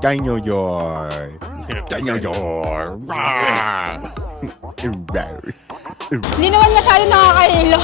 Dinosaur. Dinosaur. Hindi naman masyado nakakahilo.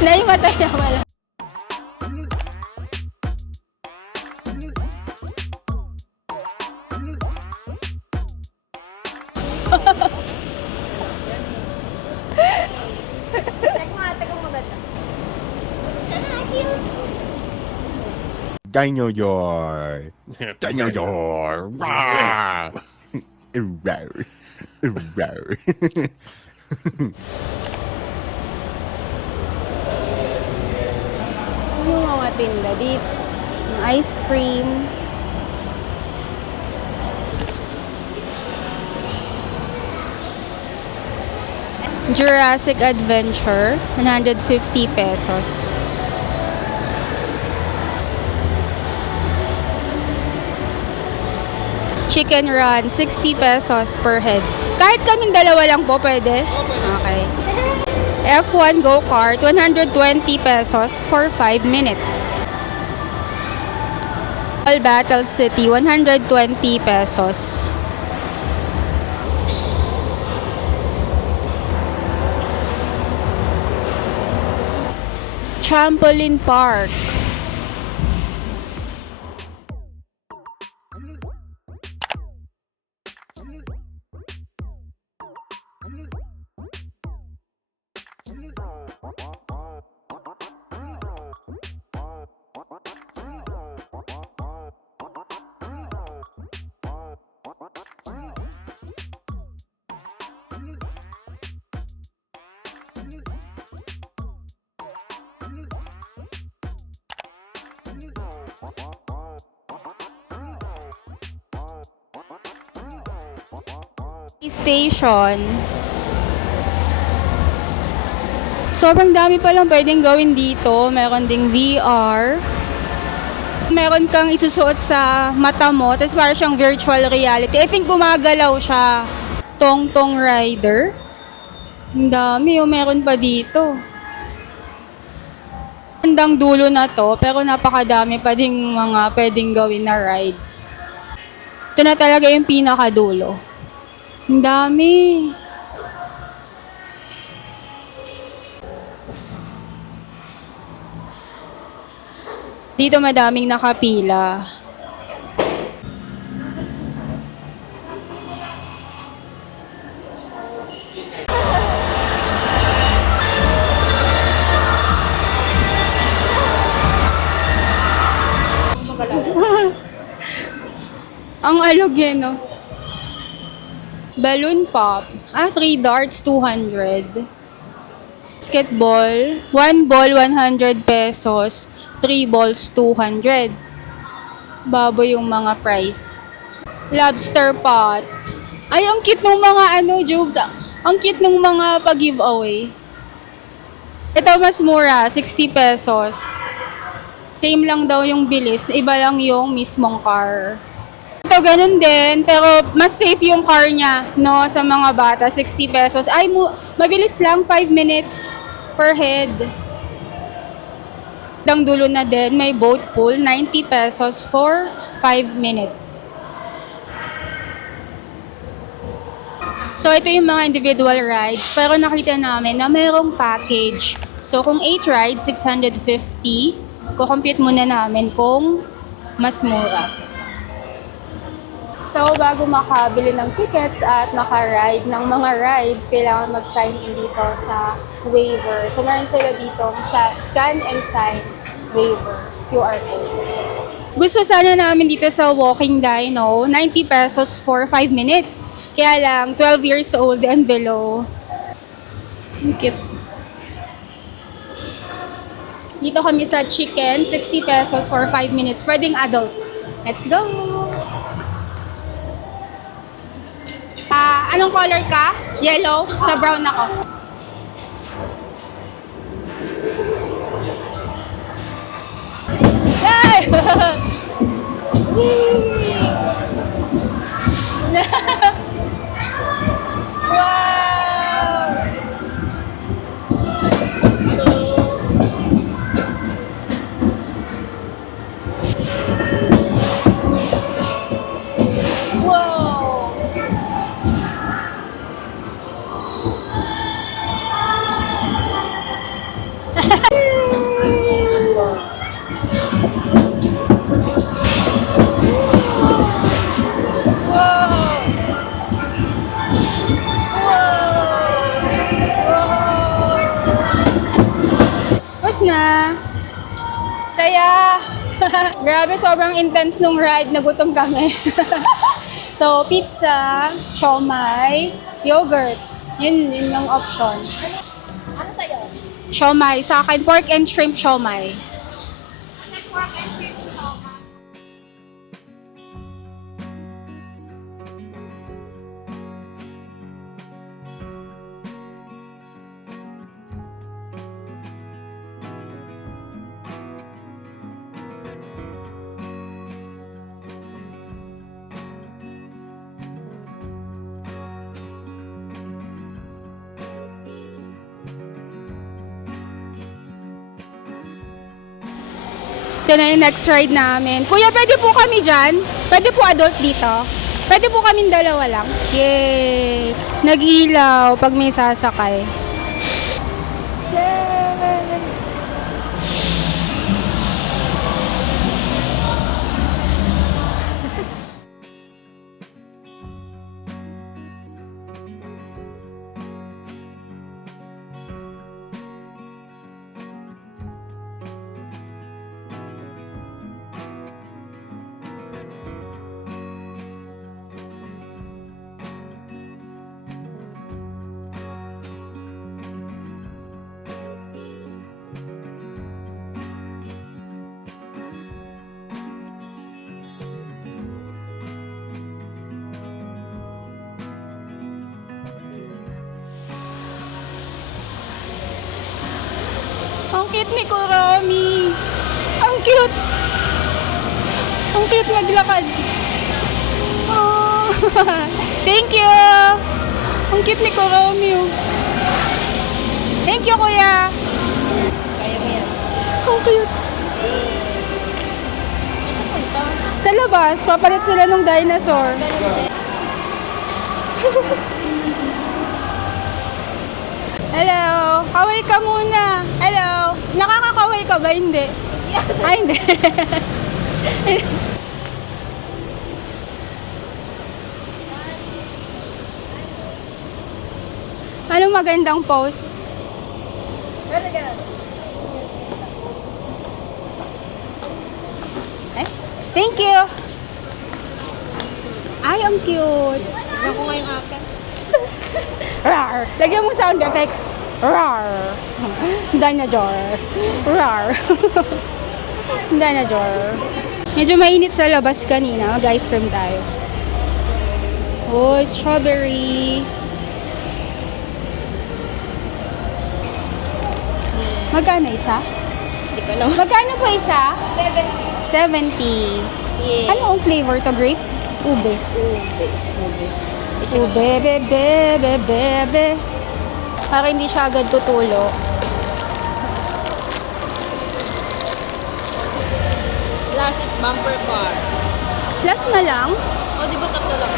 Naimatay na wala. Dinosaur. Dinosaur. Yung mga tinda dito. Yung ice cream. Jurassic Adventure, 150 pesos. Chicken Run, 60 pesos per head. Kahit kaming dalawa lang po, pwede? Okay. F1 Go-Kart, 120 pesos for 5 minutes. All Battle City, 120 pesos. Trampoline Park. Station. Sobrang dami palang pwedeng gawin dito. Meron ding VR. Meron kang isusuot sa mata mo, tapos parang siyang virtual reality. I think gumagalaw siya. Tong-tong rider. Ang dami, meron pa dito. Handang dulo na to, pero napakadami pa ding mga pwedeng gawin na rides. Ito na talaga yung pinakadulo. Ang dami. Dito madaming nakapila. Ang alog yan, no? Balloon pop. 3 darts, 200. Basketball. 1 ball, 100 pesos. 3 balls, 200. Babo yung mga price. Lobster pot. Ay, ang cute ng mga Jobs. Ang cute ng mga pag-giveaway. Ito mas mura, 60 pesos. Same lang daw yung bilis. Iba lang yung mismong car. Ito ganun din, pero mas safe yung car niya, no, sa mga bata, 60 pesos. Ay, mabilis lang, 5 minutes per head. Lang dulo na din, may boat pool, 90 pesos for 5 minutes. So, ito yung mga individual rides, pero nakita namin na mayroong package. So, kung 8 rides, 650, kukompute muna namin kung mas mura. So, bago makabili ng tickets at makaride ng mga rides, kailangan mag-sign in dito sa waiver. So, meron sila dito sa scan and sign waiver, QR code. Gusto sana namin dito sa walking dino, 90 pesos for 5 minutes. Kaya lang, 12 years old and below. Cute. Dito kami sa chicken, 60 pesos for 5 minutes. Pwedeng adult. Let's go! Anong color ka? Yellow? Sa brown ako. Yay! Wow! muna. Saya! Grabe, sobrang intense nung ride. Nagutom kami. So, pizza, siomai, yogurt. Yun yung option. Ano sa'yo? Siomai. Sa akin, pork and shrimp siomai. Pork and shrimp soma. Ito na yung next ride namin. Kuya, pwede po kami dyan? Pwede po adult dito? Pwede po kami dalawa lang? Yay! Nag-ilaw pag may sasakay. Yay! Ang cute ni Kuromi. Ang cute. Ang cute maglakad. Oh. Thank you. Ang cute ni Kuromi. Oh. Thank you, kuya. Kaya mo yan. Ang cute. Ito punta. Sa labas, papalit sila ng dinosaur. Ganun din. Hello. Kaway ka muna. Hello. Nakakakaway ka ba? Hindi. Ay, hindi. Anong magandang pose? Ganun, ganun. Eh? Thank you. Ay, ang cute. Ako nga yung akin. Rar. Lagyan mo sound effects. Rar. Dinosaur. Rar. Dinosaur. Medyo mainit sa labas kanina. Mag-ice cream tayo. Oh, strawberry. Magkano isa? Hindi ko alam. Magkano po isa? 7. 70. Yeah. Ano ang flavor to? Grape? Ube. Ube. Ube, bebe, bebe, bebe. Para hindi siya agad tutulo. Last is bumper car. Last na lang? O, di ba tatlo lang?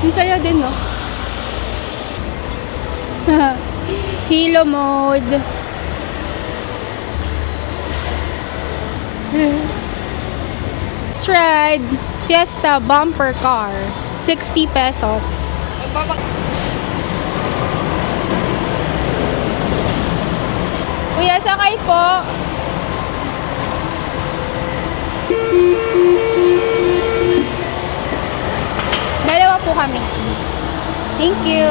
Ang saya din, no? Hilo mode. Let's ride Fiesta bumper car. 60 pesos. Kuya, sakay po. Dalawa po kami. Thank you.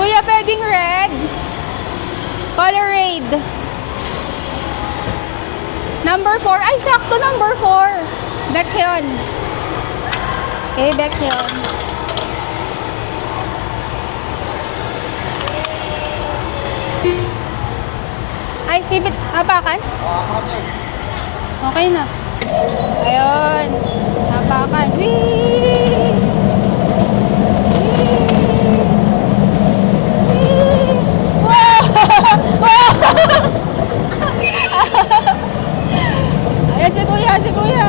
Kuya, pwedeng red? Colorade. Number 4. Ay, sakto number 4. Back yun. Okay, back yun. Ay, hibit. Apakan? Okay na. Ayun. Apakan. Whee! Wow! Wow! Ayan si kuya, si kuya.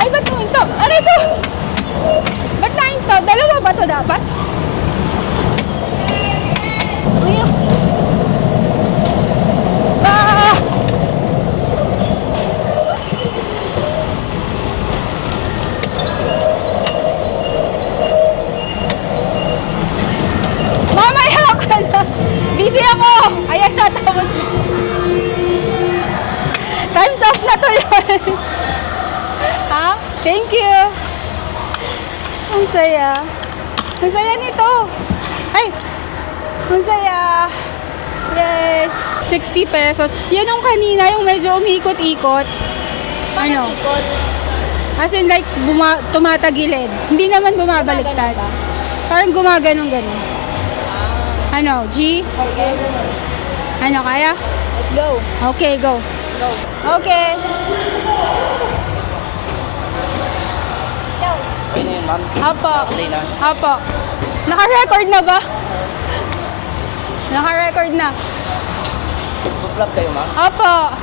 Ay, ba't mo ito? Ano ito? Ba't na ito? Dalawa ba ito dapat? Ayan. Ah! Time's up na tuloy. Ha? Thank you. Ang saya. Ang saya nito. Ay! Ang saya. Yay! 60 pesos. Yan yung kanina, yung medyo umiikot-ikot. Ano? Ikot. As in like, tumatagilid. Hindi naman bumabaliktad. Gumagano ba? Parang gumaganong-ganon. Ano? G? Sige. Ano, kaya? Let's go. Okay, go. Go. Okay. Go. Okay na yun, ma'am. Apo. Play na. Apo. Naka-record na ba? Naka-record na. Vlog kayo, ma'am. Apo.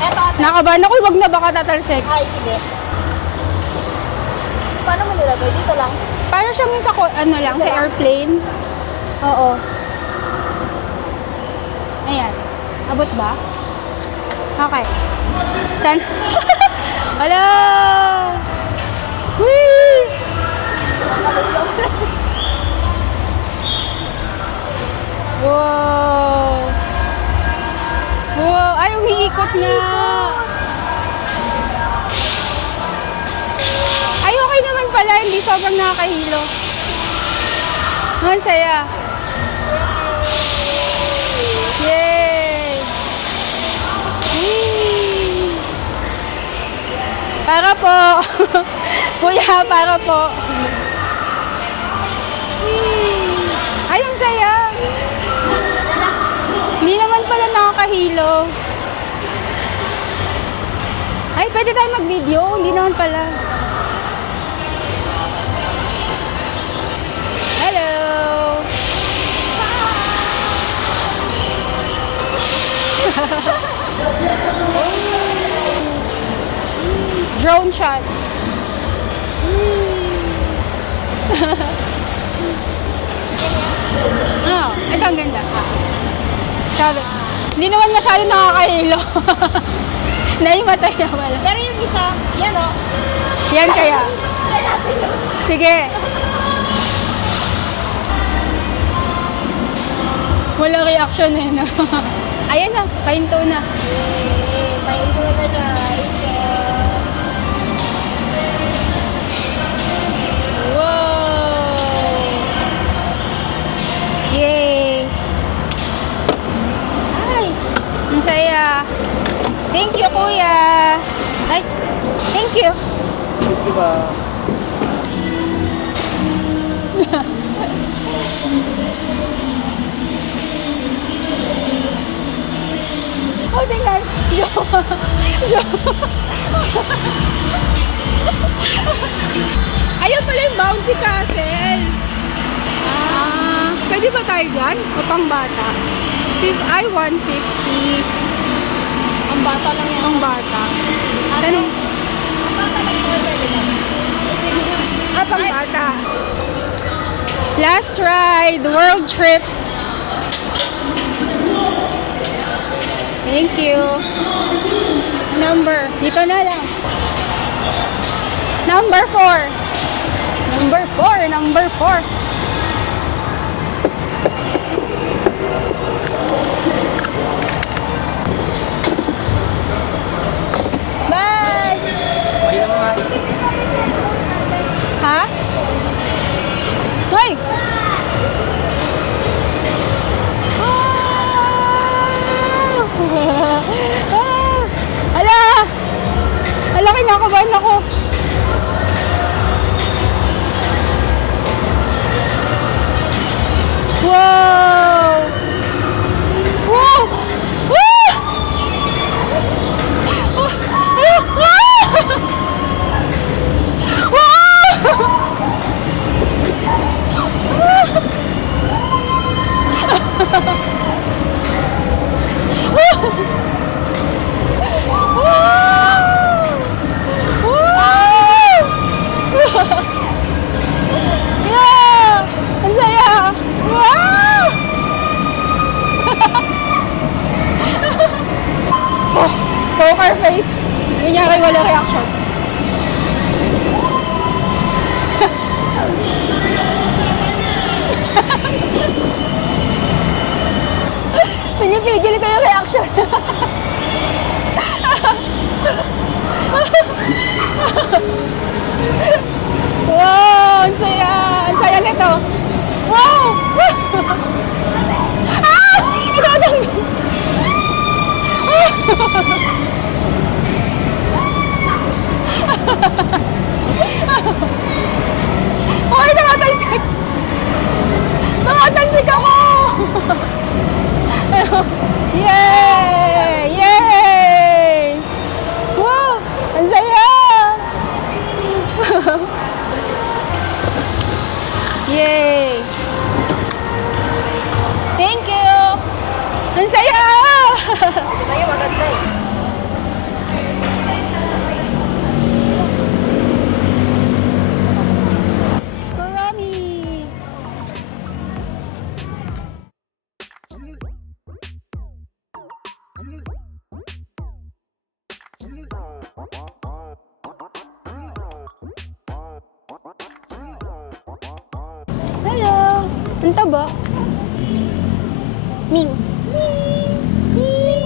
Eto, ate. Nakabahan ako, wag na baka tatalsik. Ay, sige. Paano mo nilagay? Dito lang. Para siyang sa, ano lang, sa airplane. Oo. Ayan. Abot ba? Okay. San? Hala! Whee! Wow! Wow! Ay, umiikot nga! Ay, okay naman pala. Hindi sobrang nakakahilo. Ang saya. Yay! Whee! Para po. Kuya, para po. Ay, ang saya. Hindi naman pala nakakahilo. Ay, pwede tayo mag-video. Hindi naman pala. Hello! Drone shot. Oh, ito ang ganda. Sabi, hindi naman masyado nakakahilo. Naimatay na wala. Pero yung isa, yan o. Yan kaya. Sige. Walang reaction eh, no? Ayan na, pahinto na. Pahinto na guys. Wow! Yay! Ay, ang saya. Thank you, kuya. Ay, thank you. Di ba? Oh, tingnan. Ayun pala yung bouncy castle. Pwede ba tayo dyan? O pang bata? Ay, 150. Ang bata lang yan. Pang bata. Tanong. Pang bata. Last ride, world trip. Thank you. Number, dito na lang. Number 4. Number 4, number 4. Bye! Okay na, ma'am. Ha? Hoy! Hala! Hala, kinakabahan ako. Wow! Wow! Ah! Yeah! Ang saya! Wow! Oh, poker face. Kunyari wala reaction. Tingin Pinipigil ko yung reaction. Wow! Ang saya! Ang saya nito! Wow! Ah! Itatanggal! Hoy! Nakatalsik! Nakatalsik ako! Yay! Yay! Wow! Ang saya! Yay! Thank you! Ang saya! Sa'yo maganda eh. Karami! Hello! Ang taba? Ming! Ming!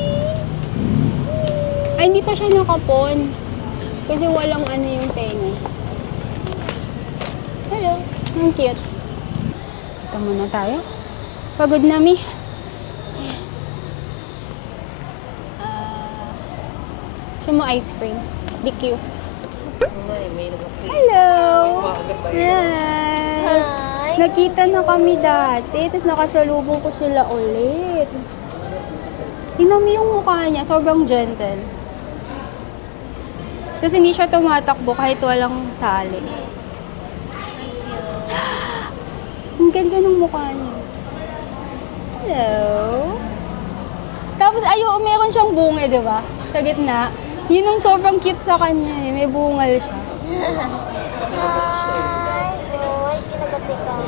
Ay, hindi pa siya nakapon. Kasi walang ano yung tenga. Hello! Ang cute. Ito muna tayo. Pagod na, Mi. Gusto mo ice cream? DQ. Hello! Hi! Hi! Nakita na kami dati, tapos nakasalubong ko sila ulit. Tingnan mo yung mukha niya, sobrang gentle. Tapos hindi siya tumatakbo kahit walang tali. Ang ganda ng mukha niya. Hello? Tapos meron siyang bunga, di ba? Sa gitna. Yun ang sobrang cute sa kanya eh. May bungal siya. Hi! Boy, kinagat ka.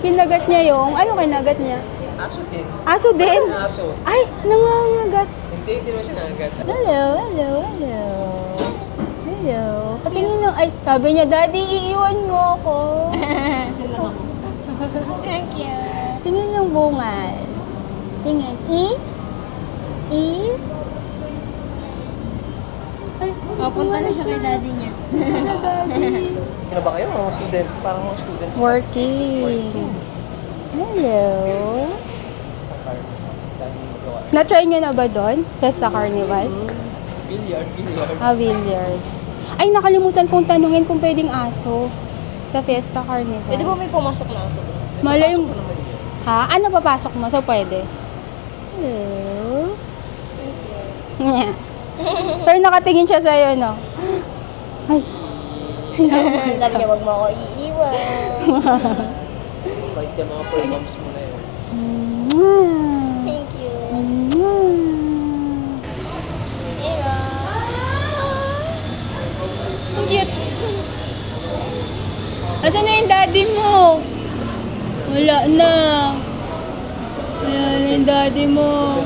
Kinagat niya yung... Ano kinagat niya? Aso din. Aso din? Aso. Ay, nangangagat. Hindi naman siya nagagat. Hello, hello, hello. Hello. Patingin lang. Ay, sabi niya, Daddy, iiwan mo ako. Thank you. Tingin yung bungal. Tingin. E? E? Ay, Mapunta na siya kay daddy niya. Sa daddy. Sino ba kayo? Mga student? Parang mga students. Working. Hello. Sa car. Daming magawa. Na-try niyo na ba doon? Fiesta Carnival? Billiard. Billiard. Ay, nakalimutan kong tanungin kung pwedeng aso sa Fiesta Carnival. Pwede ba may pumasok na aso? Malay mo. Ha? Ano papasok mo? So, pwede. Hello? Yeah. Pero nakatingin siya sa'yo, no? Ay. Sabi niya, wag mo ako iiwan. Bait yung mga poor moms mo na yun. Thank you. Mm. Ira. Ang cute. Asan na yung daddy mo? Wala na. Wala na yung daddy mo.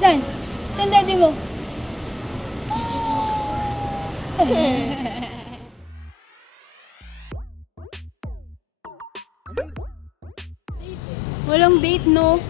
Saan? Saan daddy mo? Walang date, no?